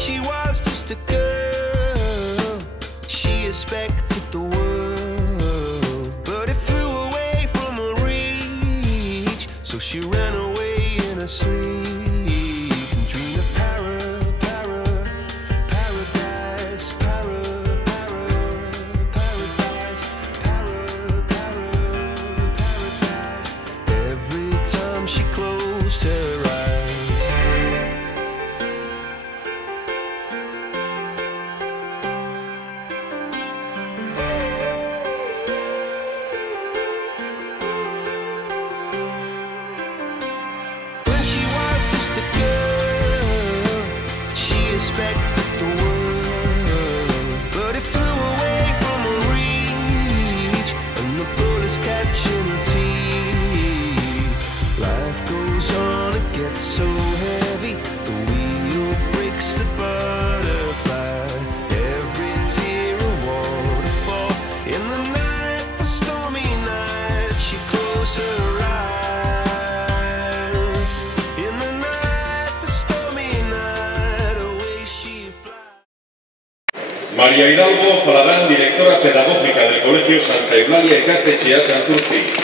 she was just a girl, she expected the world, but it flew away from her reach, so she ran away in her sleep and dreamed of paradise, paradise. Every time she closed her eyes, when she was just a girl, she expected the world, but it flew away from her reach, and the bullets catching her teeth. Life goes on, it gets so heavy, the wheel breaks the butterfly. Every tear a waterfall. In the night, the stormy night, she closed her eyes. In the night, the stormy night, away she flies. María Hidalgo Falabán, directora pedagógica del Colegio Santa Eulalia Ikastetxea Santurtzi.